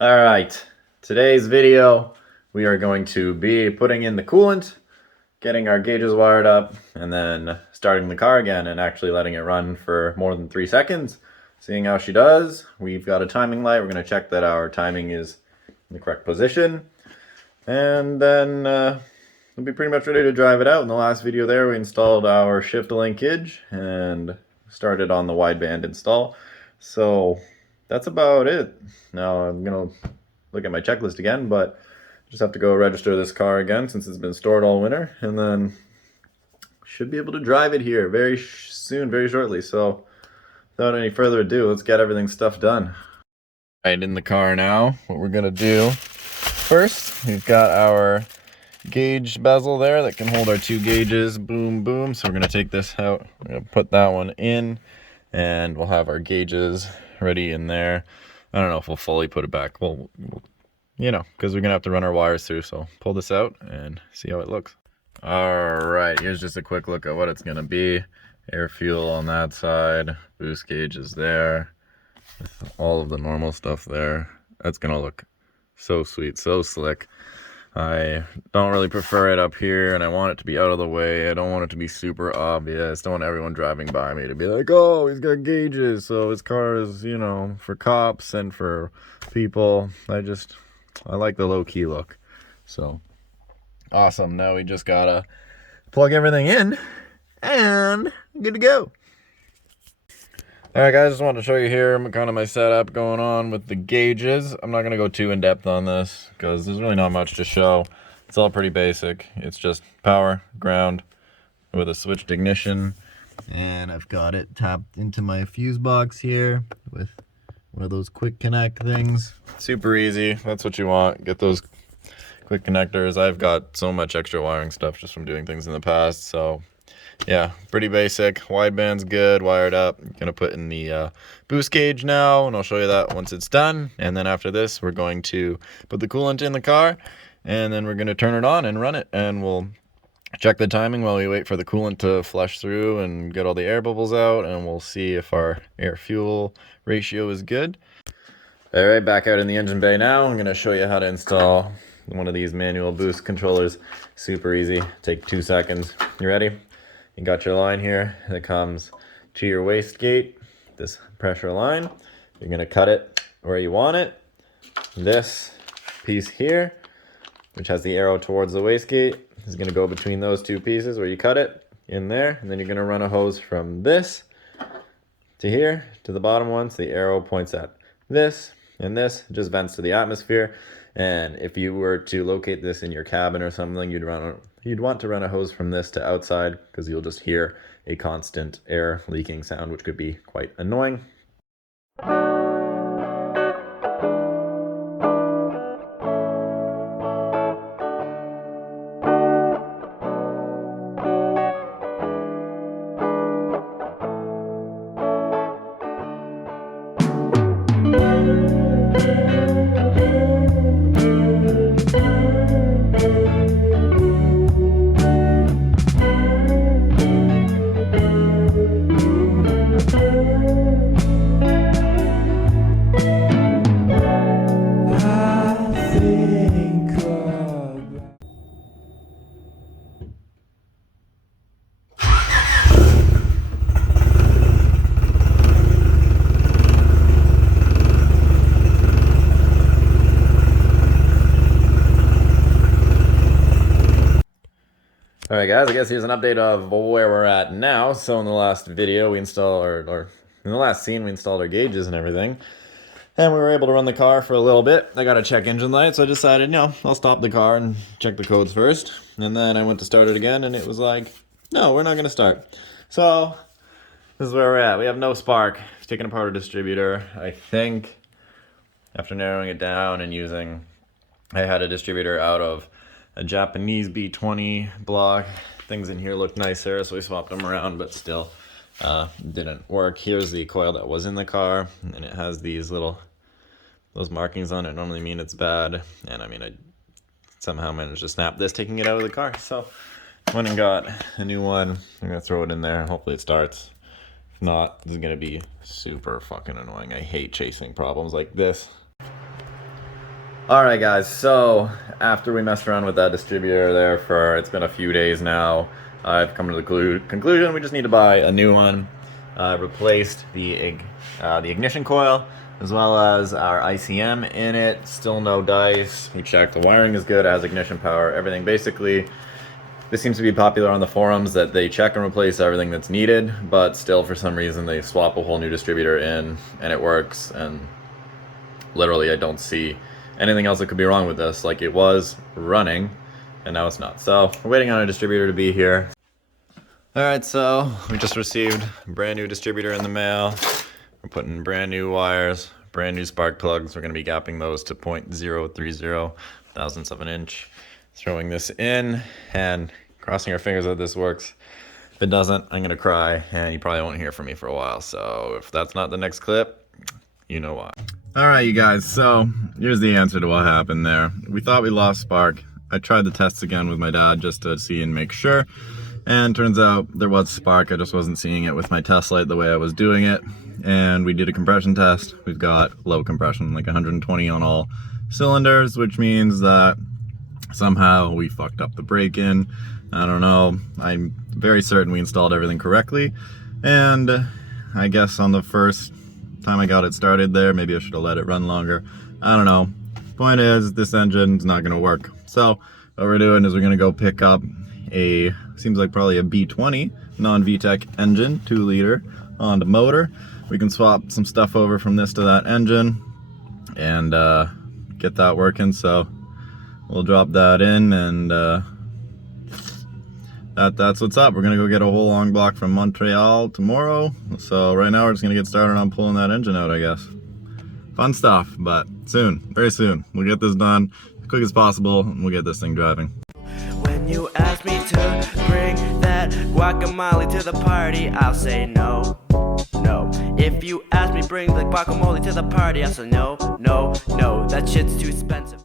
Alright, today's video we are going to be putting in the coolant, getting our gauges wired up, and then starting the car again and actually letting it run for more than 3 seconds, seeing how she does. We've got a timing light. We're going to check that our timing is in the correct position, and then we'll be pretty much ready to drive it out. In the last video there we installed our shift linkage and started on the wideband install. So that's about it. Now I'm gonna look at my checklist again, but just have to go register this car again since it's been stored all winter, and then should be able to drive it here very soon, very shortly. So without any further ado, let's get everything stuff done. Right, in the car now, what we're gonna do first, we've got our gauge bezel there that can hold our 2 gauges, boom boom. So we're gonna take this out, we're gonna put that one in, and we'll have our gauges ready in there. I don't know if we'll fully put it back. We'll you know, because we're gonna have to run our wires through. So pull this out and see how it looks. All right, here's just a quick look at what it's gonna be. Air fuel on that side, boost gauge is there, with all of the normal stuff there. That's gonna look so sweet, so slick. I don't really prefer it up here, and I want it to be out of the way. I don't want it to be super obvious. Don't want everyone driving by me to be like, oh, he's got gauges, so his car is, you know, for cops and for people. I like the low-key look. So awesome. Now we just gotta plug everything in and good to go. Alright guys, just wanted to show you here kind of my setup going on with the gauges. I'm not going to go too in depth on this because there's really not much to show. It's all pretty basic. It's just power, ground with a switched ignition, and I've got it tapped into my fuse box here with one of those quick connect things. Super easy. That's what you want. Get those quick connectors. I've got so much extra wiring stuff just from doing things in the past, so yeah, pretty basic. Wideband's good, wired up. I'm gonna put in the boost gauge now, and I'll show you that once it's done. And then after this, we're going to put the coolant in the car, and then we're gonna turn it on and run it, and we'll check the timing while we wait for the coolant to flush through and get all the air bubbles out, and we'll see if our air-fuel ratio is good. All right, back out in the engine bay now. I'm gonna show you how to install one of these manual boost controllers. Super easy, take 2 seconds. You ready? You got your line here that comes to your wastegate, this pressure line. You're gonna cut it where you want it. This piece here, which has the arrow towards the wastegate, is gonna go between those 2 pieces where you cut it in there, and then you're gonna run a hose from this to here to the bottom one, so the arrow points at this, and this just vents to the atmosphere. And if you were to locate this in your cabin or something, you'd want to run a hose from this to outside, because you'll just hear a constant air leaking sound, which could be quite annoying. Alright guys, I guess here's an update of where we're at now. So in the last video we installed, or in the last scene we installed our gauges and everything. And we were able to run the car for a little bit. I got to check engine light, so I decided, I'll stop the car and check the codes first. And then I went to start it again, and it was like, no, we're not going to start. So this is where we're at. We have no spark. I've taken apart a distributor. I think after narrowing it down and using, I had a distributor out of a Japanese B20 block. Things in here look nicer, so we swapped them around, but still didn't work. Here's the coil that was in the car, and it has these those markings on it normally mean it's bad, and I mean I somehow managed to snap this taking it out of the car, so went and got a new one. I'm gonna throw it in there, hopefully it starts. If not, this is gonna be super fucking annoying. I hate chasing problems like this. Alright guys, so after we messed around with that distributor there for, it's been a few days now, I've come to the conclusion we just need to buy a new one. Replaced the ignition coil as well as our ICM in it. Still no dice. We checked, the wiring is good, it has ignition power, everything. Basically, this seems to be popular on the forums that they check and replace everything that's needed, but still for some reason they swap a whole new distributor in and it works, and literally I don't see anything else that could be wrong with this. Like, it was running and now it's not. So we're waiting on a distributor to be here. Alright, so we just received a brand new distributor in the mail. We're putting brand new wires, brand new spark plugs. We're going to be gapping those to 0.030 thousandths of an inch. Throwing this in and crossing our fingers that this works. If it doesn't, I'm going to cry and you probably won't hear from me for a while. So if that's not the next clip, you know why. Alright you guys, so here's the answer to what happened there. We thought we lost spark. I tried the tests again with my dad just to see and make sure. And turns out there was spark, I just wasn't seeing it with my test light the way I was doing it. And we did a compression test. We've got low compression, like 120 on all cylinders, which means that somehow we fucked up the break-in. I don't know. I'm very certain we installed everything correctly. And I guess on the first time I got it started there, maybe I should have let it run longer. I don't know. Point is, this engine's not going to work. So what we're doing is we're going to go pick up a, seems like probably a B20 non-VTEC engine, 2 liter Honda motor. We can swap some stuff over from this to that engine and get that working. So we'll drop that in and that's what's up. We're gonna go get a whole long block from Montreal tomorrow. So right now we're just gonna get started on pulling that engine out, I guess. Fun stuff, but soon, very soon, we'll get this done as quick as possible and we'll get this thing driving. When you ask me to bring that guacamole to the party, I'll say no, no. If you ask me bring the guacamole to the party, I'll say no, no, no. That shit's too expensive.